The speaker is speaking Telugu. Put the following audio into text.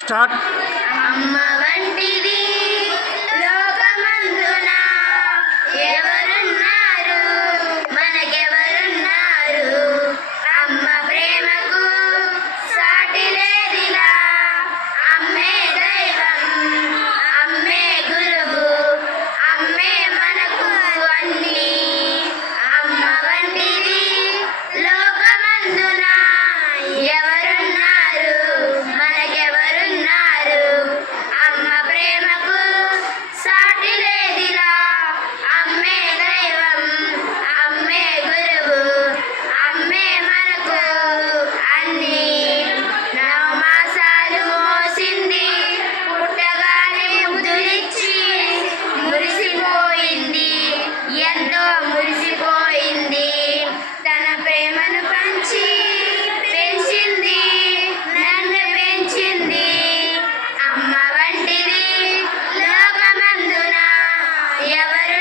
స్టార్ట్. అమ్మ వంటిది లోకమందున ఎవరున్నారు, మనకెవరున్నారు? అమ్మ ప్రేమకు సాటి లేదిలా. అమ్మే దైవం, అమ్మే గురువు, అమ్మే మనకు అన్నీ. అమ్మ వంటిది లోకమందున ఎవరున్నారు, మనకెవరున్నారు? అమ్మ ప్రేమకు సాటి లేదిలా. అమ్మే దైవం, అమ్మే గురువు, అమ్మే మనకు అన్నీ. నవమాసాలు మోసింది, పుట్టగానే ముద్దులిచ్చి మురిసిపోయింది, ఎంతో మురిసిపోయింది. తన ప్రేమను పంచి పెంచింది, నన్ను పెంచింది. అమ్మ వంటిది లోకమందున ఎవరు